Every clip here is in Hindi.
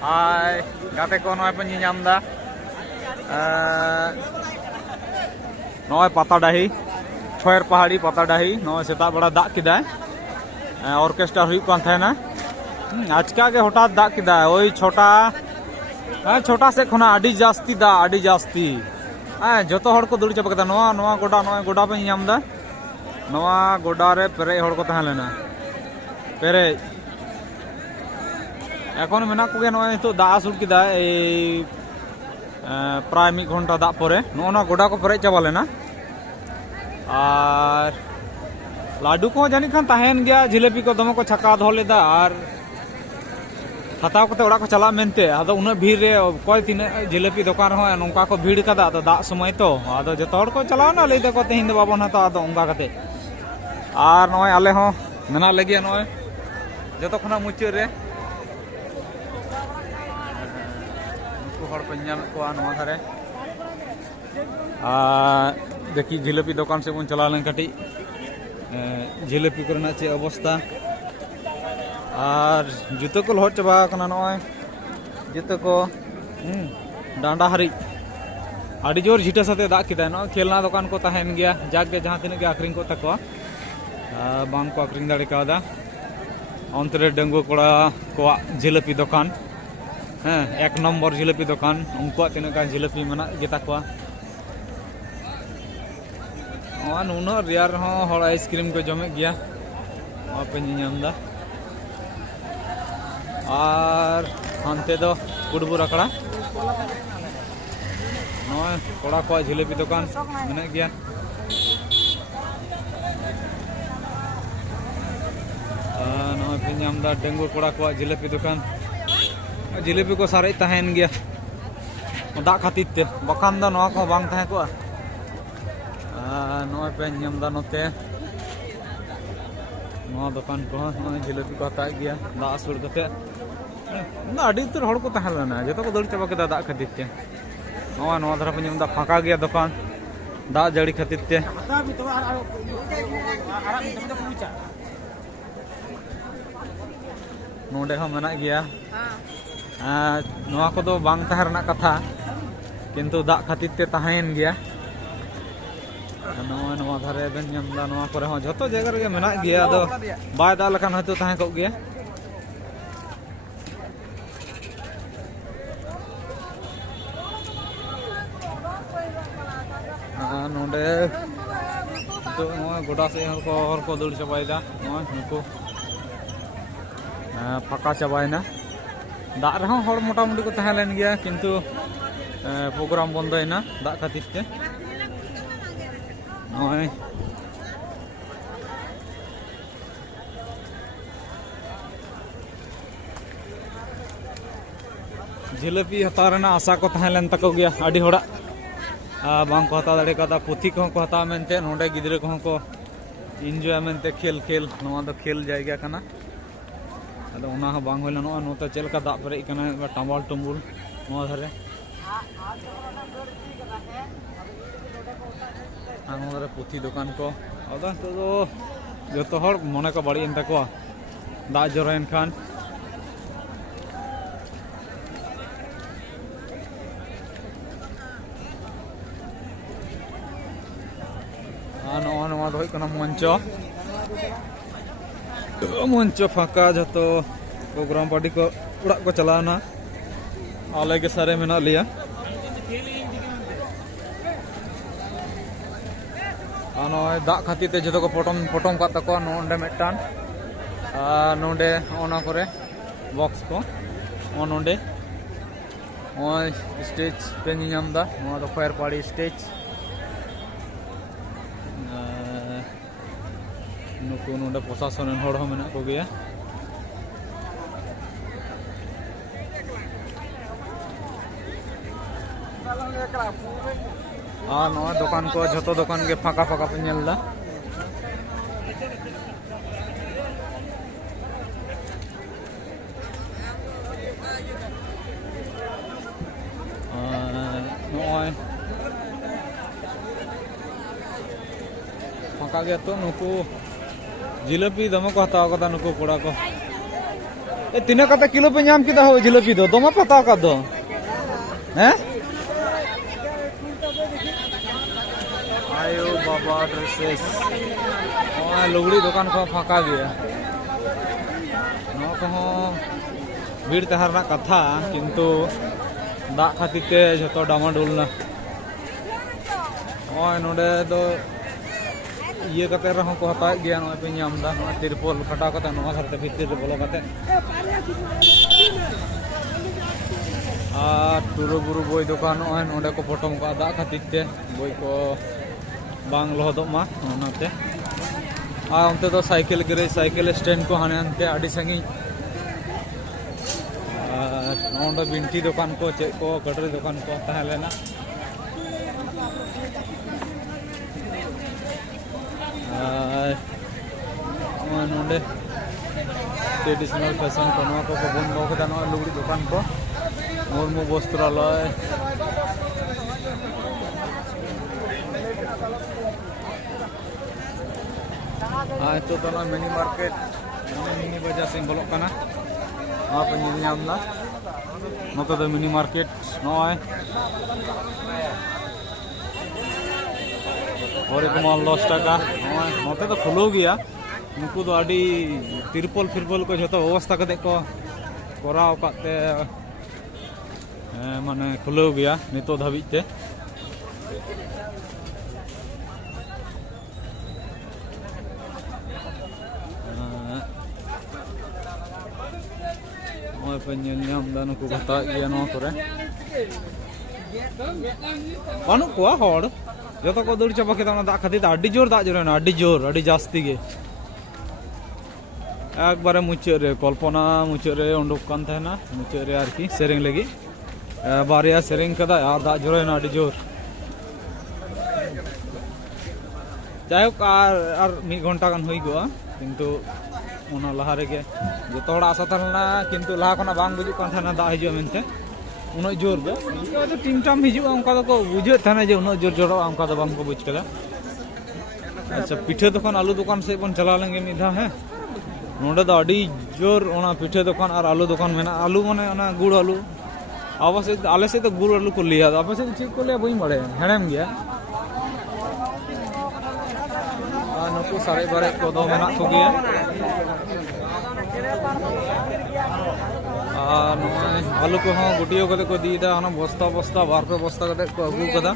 Hai, kate ko noy pe nyam da. Noy pata dahi, khoer pahadi pata dahi, noy seta bada dak kida. Orchestra hui kan thena. Ajka ke hotat dak kida. Oi छोटा से खना आडी जास्ती दा आडी जास्ती जोतो हड़ को दुड़ चबा कदा नवा गोडा पे नाम दा नवा गोडा रे पेरे हड़ को तहां लेना पेरे এখন মেনা কোগে নয় তো দা আসুট কি দা এই প্রায় 1 ঘন্টা দা পরে ননা গোডা को পেরে চাবা लेना আর लाडू को जानी खान तहन गया जिलेबी को दम को छका धोले दा और हताव कते ओड़ा को चला मेनते आदो उन भीड़ रे कोई तीन जिलेबी दुकान हो नौका को भीड़ कदा आदो दा समय तो आदो जतो हड़ को चलाव ना लई देखो तेहिन बाबन हता आदो उंगा कते आर नय आले हो मेना लगे नय जतो खना मुचाद रे उनको हड़ पे नाम को नवा धारे देखी जिलेबी दुकान से बन चला लेन कटी जिलेबी करना चे अवस्था और जुतो को लहट चाबा कना नय जुतो को डांडा हरी आड़ी जोर झिटा साथे दा किदा न खेलना दुकान को तहन गया जागे जहां तिने के आखरिंग को तको बांग को आखरिंग दाड़ी कादा अंतरे डेंगू कोड़ा को जिलेबी दुकान एक नंबर जिलेबी दुकान उनको तिने का जिलेबी मना गेता को नुनो रियार हो हड़ आइसक्रीम को जमे गया पे नामदा और हानते दो कुडबुर आकड़ा नय कोड़ा को जिलेबी दुकान मेना गया नय पे नामदा डेंगू कोड़ा को जिलेबी दुकान जिलेबी को सारे तहन गया दा खातिर ते बकान दा नवा को बांग तहे को नय पे नामदा नते नवा दुकान को नय जिलेबी को हता गया दा सुर कते ना आडी तर हड़ को तहन लेना जतो को दड़ चबा केदा दा खातिर ते नवा धरा पे नामदा फाका गया दुकान दा जड़ी खातिर ते नोडे हो मेना गया नवा को दो बांग तहरना कथा किंतु दा खातिर ते तहन गया नवा धारे बेन नामदा नवा करे हो जतो जगह रे मेना गया दो बाय दा लखान हयतो तहन को गया नोडे तो गोडा से हर को दौड़ चाबायदा नुको फाका चाबायना दा रहा हड़ मोटामुटी को तहन लेन गया किंतु प्रोग्राम बंदयना दा खातिर ते जिलेबी हताव रेना आशा को तहन लेन तको गया आडी हड़ा बांग को हता दाड़े कदा पुथी को हता मेनते नोडे गिद्रे को इन्जॉय मेनते खेल नवा दो खेल जायगा कना अदो उना हो बांग होइला नोआ नोते चेलका दा परे कना टांबाल टुम्बुल नोआ धरे आनोरे पुथी दुकान को अदो तो जतो हड़ मने को बाड़ी एंता को दा जरयन खान नवा दो मंचो फाका जो प्रोग्राम पार्टी को उड़ा को चलाना आले के सारे मेना लिया दा खातिर ते जो को पटम का तको नोंडे मेटान नोंडे ओना करे बॉक्स को नोंडे स्टेज पे नाम दा नोआ दो फायर पार्टी स्टेज नुको नोंडे प्रशासन हड़ हो मेना को गया नोआ दुकान को जतो दुकान के फाका पे नेलदा फाका गया तो नुको जिलेबी दम को हताव कदा नुको कोड़ा को तीना कते किलो पे नाम किदा हो जिलेबी दो दोमा पता का दो हैं आयो बाबा ड्रेसेस लुगड़ी दुकान को फाका गया भीड़ तहारना कथा किंतु दा खातिर ते जतो डामाडोल ना नोडे दो ये कते रहो को हता गया न पे नाम दा तिरपोल फटा कते न धरते भीतर रे बोलो कते टुरु बुरु बोई दुकान नोडे को फोटो का दा खातिर ते बोई को बांग लहदोग मा ओनाते अंते तो साइकिल गैरेज साइकिल स्टैंड को हाने अंते आडी संगी नोडे बिंटी दुकान को चे को कटरी दुकान को तहलेना नोडे ट्रेडिशनल फैशन को नो को बन दो कदा नो लुगड़ी दुकान को मुर्मू वस्त्रालय तो मिनी मार्केट मिनी बाजार से बोलो कना पे नामला नोते दो मिनी मार्केट नय और एक माल 10 टाका नोते तो खुलो गया नुकु दो आडी तिरपल फिरपल को जो व्यवस्था कते को कराव काते माने खुलो गया नितो धाबिते नुकु हता गया बानु को हड़ जो को दौड़ चाबा के दा खातिर अड्डी जोर दा जरेना अड्डी जोर अड्डी जास्ती गे एक बारे मुचाद रे कल्पना मुचाद रे उंडुक कान थाना मुचाद रे आरकी सेरेंग लगी बारिया सेरेंग कदा यार दा जरेना अड्डी जोर जायक आर 1 घंटा गान होई गवा किंतु ओना लहा रेगे जो आशा थाना किंतु लहा खना बांग बुझु कान थाना दा हिजु मेनते उन जोर दो टीम टाम हिजु उनका दो बुझे थाना जे उन जोर जोर उनका दो बांग को बुझ कदा अच्छा पिठे दुकान आलू दुकान से बन चला लेंगे मिधा है नोडे दो अडी जोर ओना पिठे दुकान और आलू दुकान मेना आलू माने ओना गुड़ आलू अवश्य आले से तो गुड़ आलू को लिया अवश्य चेक को लिया बई बड़े हेड़म गया नुकु सारे बारे को दो मेना को गया आलू को हाँ गुटियो कदे को दीदा ना बस्ता बस्ता बार पे बस्ता कदे को अगू कदा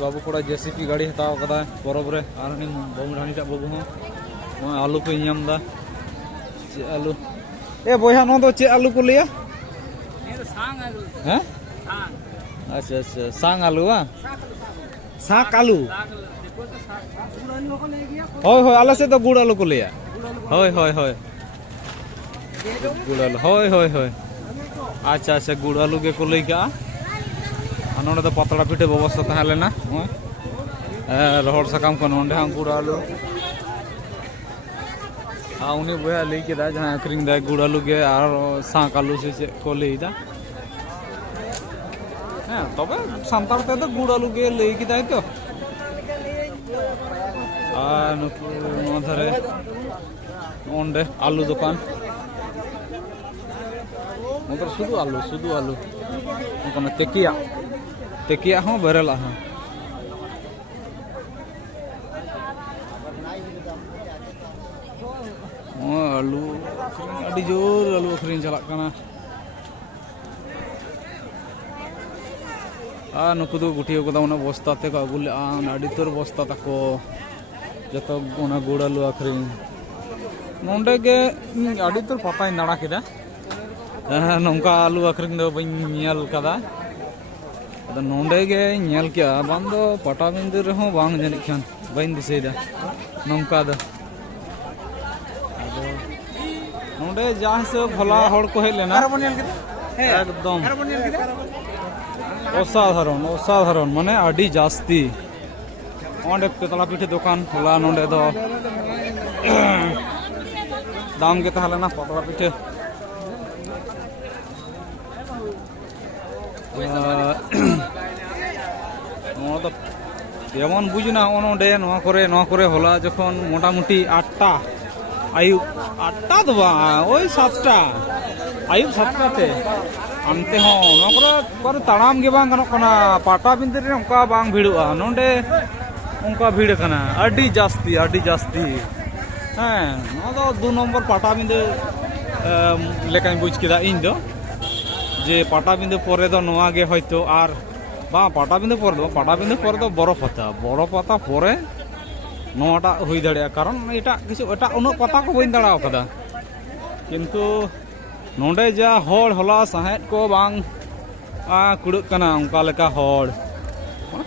बाबू कोड़ा जेसीपी गाड़ी हताव कदा बरोबर आरनी बम ढानी टा बाबू हाँ आलू को इनाम दा चे आलू ए बोया नो दो चे आलू को लिया हैं अच्छा अच्छा सांग आलू हां साक आलू होय होय आले से तो गुड़ आलू को लिया होय होय होय गुड़ आलू होय होय होय अच्छा अच्छा गुड़ आलू के को लई का नोडे तो पतड़ा पिठे व्यवस्था तहा लेना रहड़ सकाम को नोडे हां गुड़ आलू उनी बोया लई के दा जहां अखरिंग दा गुड़ आलू के और साक आलू से को लई दा तबे सांतार ते तो गुड़ आलू के लई के दाय तो धरे ओंडे आलू दुकान मतलब शुद्ध आलू तेकिया तेकिया हाँ बरेला हाँ आलू अड़ी जोर आलू अखरीन चला कना नुकु दो गुटियो को बस्ता ते को अगुले अड़ी तोर बस्ता तको जतो गुड़ आलू अखरीन नोंडे गे अड़ी तोर पता दाड़ा केदा नौका आलू अखरीन दो बई नेल कदा अद नोंडे गे नेल के बांग दो पटाबिंदु रहो बांग जनि खान बई दिसेदा नौका दो नोंडे जहां से भला हड़ को हेज लेना एकदम असाधारण असाधारण माने आडी जास्ती ओंडे तेतला पिठे दुकान होला नोंडे दो दाम के तहलेना पतला पिठे जेमन बुझना ओनोडे नोआ करे होला जखन मोटामुटी 8टा आयुब 8टा तो ओई 7टा आयुब 7टा ते अंते हो नोकर ताड़ाम गे बांग गनोक कना पाटा बिंदे रे उनका बांग भिड़ुआ नोंडे उनका भीड़ कना अड्डी जास्ती हाँ नो 2 नम्बर पाटा बिंदे लेकाई बुझ किदा इन दो जे पाटा बिंदे परे दो नोआ गे होयतो आर बा पाटा बिंदे परे दो बड़ो पता परे नोटा हुई दाड़े कारण एटा किछु एटा उन पता को बइन दाड़ा कदा किंतु नोंडे जा होड़ होला साहेद को बांग कुड़क कना उनका लेका होड़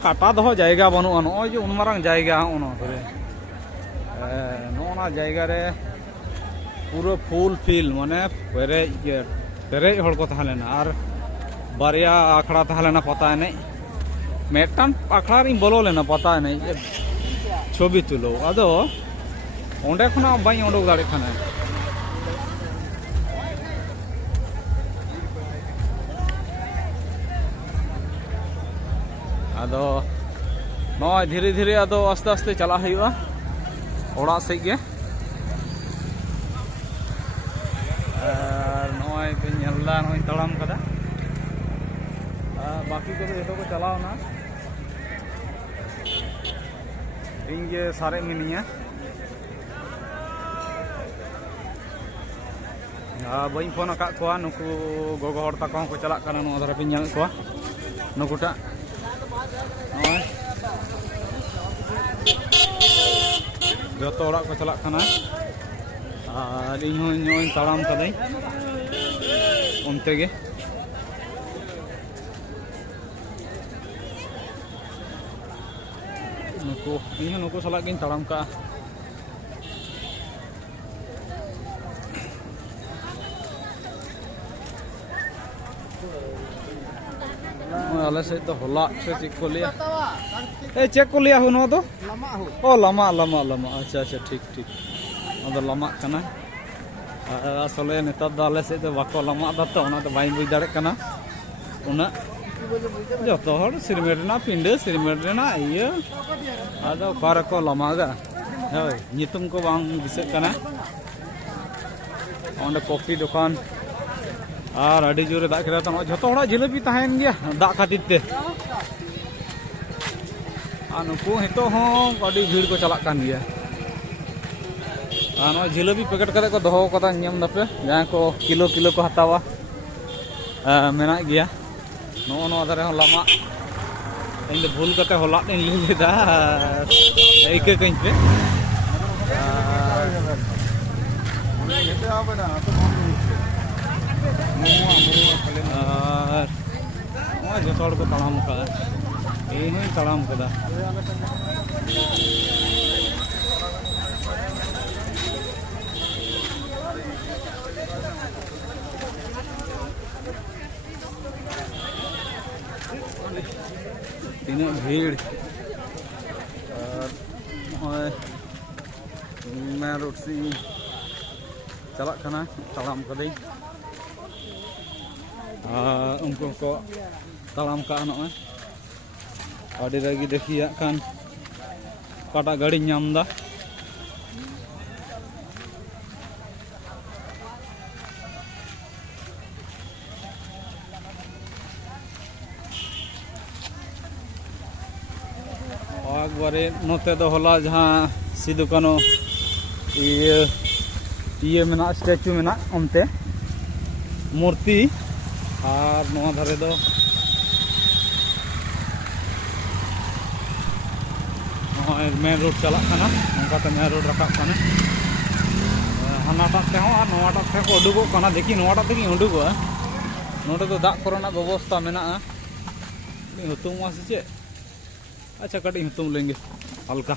काटा दो जायगा बनुआ नय जो उनमारांग जायगा उन करे नोना जायगा रे पूरा फुल फिल माने पेरे होड़ को तहलेना आर बारिया आखड़ा तहलेना पता नहीं मेटान आखड़ा रे बोलो लेना पता नहीं छवि तुलो अदो ओंडे खना बाई ओंडोक दाड़े खाना अदो नय धीरे धीरे अदो आस्ते आस्ते चला हुआ ओड़ा से गे नय पे नेलदा नय तड़ाम कदा बाकी को जो को चलावना इंगे सारे मिनिया बई फोन आका को नुकु गोगो हड़ तक को चला कना नो धरे पे नेल को नुकुटा जो तो ओड़ा को चला कना और इन होई ताड़ाम कदई उनते गे नुको साला गिन ताड़ाम का आले से तो होला से चेक को लिया चेक को लिया हो नो तो ओ लमा अच्छा ठीक अदो लमा कना असले नेता दाले से तो बाको लमा दा तो ओना तो बाई बुझ दाड़े कना उना जो तो हर सिरमेट ना पिंडे सिरमेट ना इया आदो कार को लमागा होय नितुम को बांग दिसे कना ओंडे कॉफी दुकान और अड़ी जोरे दा खेरा तो जतो हड़ा जिलेबी तहन गया दा खातिर ते आ नुकु हितो हो अड़ी भीड़ को चला कान गया नो जिलेबी पैकेट करे को दोहो कदा नियम दपे जहां को किलो को हतावा मेना गया नो दारे हो लमा इन भूल कते होला इन लेदा एके कइन पे जो तोड़ को तड़ाम का तड़ाम कदा तीन भीड़ मैं रोड से चला तड़ाम कदई उनको को तड़ाम का नॉय अड़ी रगी देखिया कान काटा गाड़ी नाम दा एकबारे नोते दो होला जहां सिदु कानो ये मेना स्टैचू मेना ओमते मूर्ति और नवा धारे दो मेन रोड चला नौकाते मेन रोड रखा हानाटा ते और नवाटा ते को उडुगो देखी नवाटा ते उडुगो नोडे तो दाग कोरोना व्यवस्था मेना हुतुमा से चे अच्छा कटी हुतुम लेंगे हल्का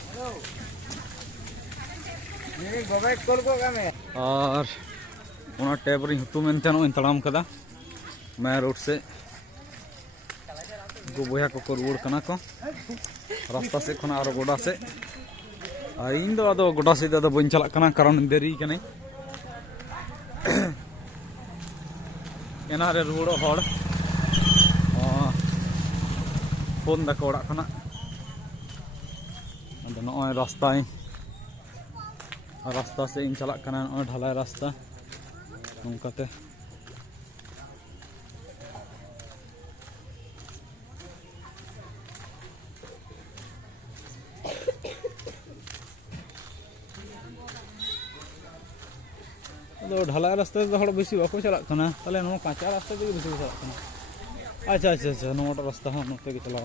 और उना टैब री हुतुम एनते नो तड़ाम कदा मैं रोड से गो बोया को रुड़ कना को रास्ता से खना और गोडा से और इन दो आदो गोडा से दो बन चला कना कारण देरी कने एना रे रुड़ो हड़ फोन दा कोड़ा खना अदो नय रास्ता रास्ता से इन चला कना ढालाई रास्ता नौकाते ढालाई रास्ते बेसि बाको चला ताले काचा रास्ते बेसि चला। अच्छा अच्छा अच्छा नोटा रास्ता हाँ नोटे के चला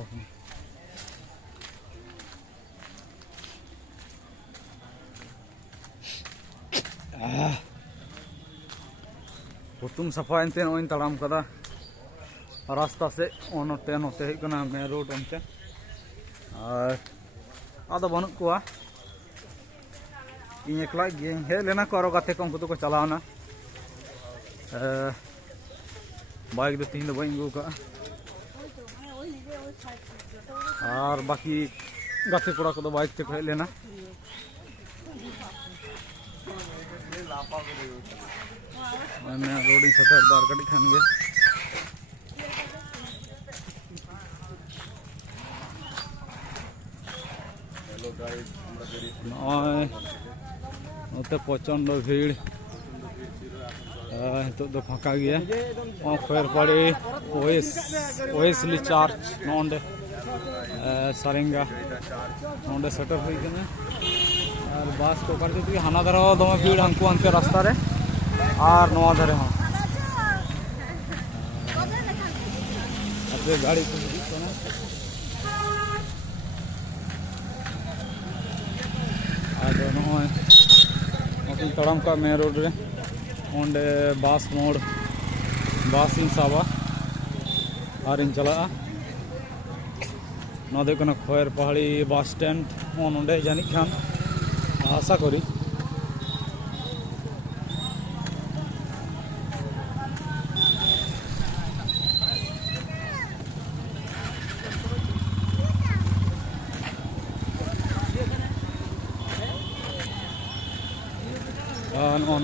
हुतुम सफा एनते नोइन तड़ाम कदा रास्ता से नोटे नोटे मेन रोड एनते आदो बनू को इन एकला हे लेना को गाते को उनको चलावना बाइक दो तीन बी अगू का और बाकी गाते कड़ा को बाइक ते हेज लेना रोड सेटर दार कटी खान गे नोते प्रचंड भीड़ हितो दो फाँका गया खैरपाड़ी ओएसली चार्च नोंडे सारेंगा नोंडे सेटर हुई कने और बस को करते हाना धारा दमे भीड़ हांकू हानते रास्ता रे और नवा धारे हाँ गाड़ी को तड़ाम का मेन रोड रे ओंडे बस मोड़ बस इन साबा और इन चला खैर पहाड़ी बस स्टैंड नोंडे जानी खान आशा करी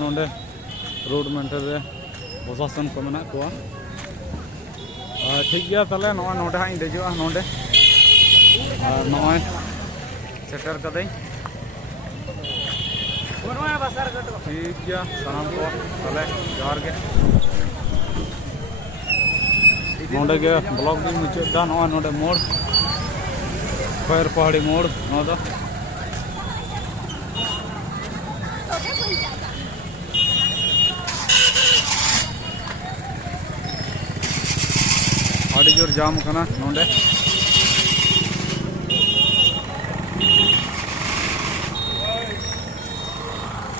नोंडे रोड मेंटेन रे प्रशासन को मेना को ठीक गया ताले नोंडे हाँ देजुआ नोंडे और नॉय सेटर कदई ठीक गया सामान को ताले जोहार के नोंडे के ब्लॉक दिन मुचादा नोंडे मोड़ खैर पहाड़ी मोड़ ना आड़ी जोर जाम करना नोंडे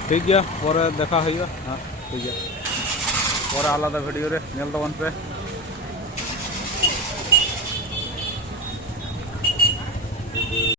ठीक गया पर देखा हाँ ठीक है पर आलादा वीडियो रे नेल तबन पे।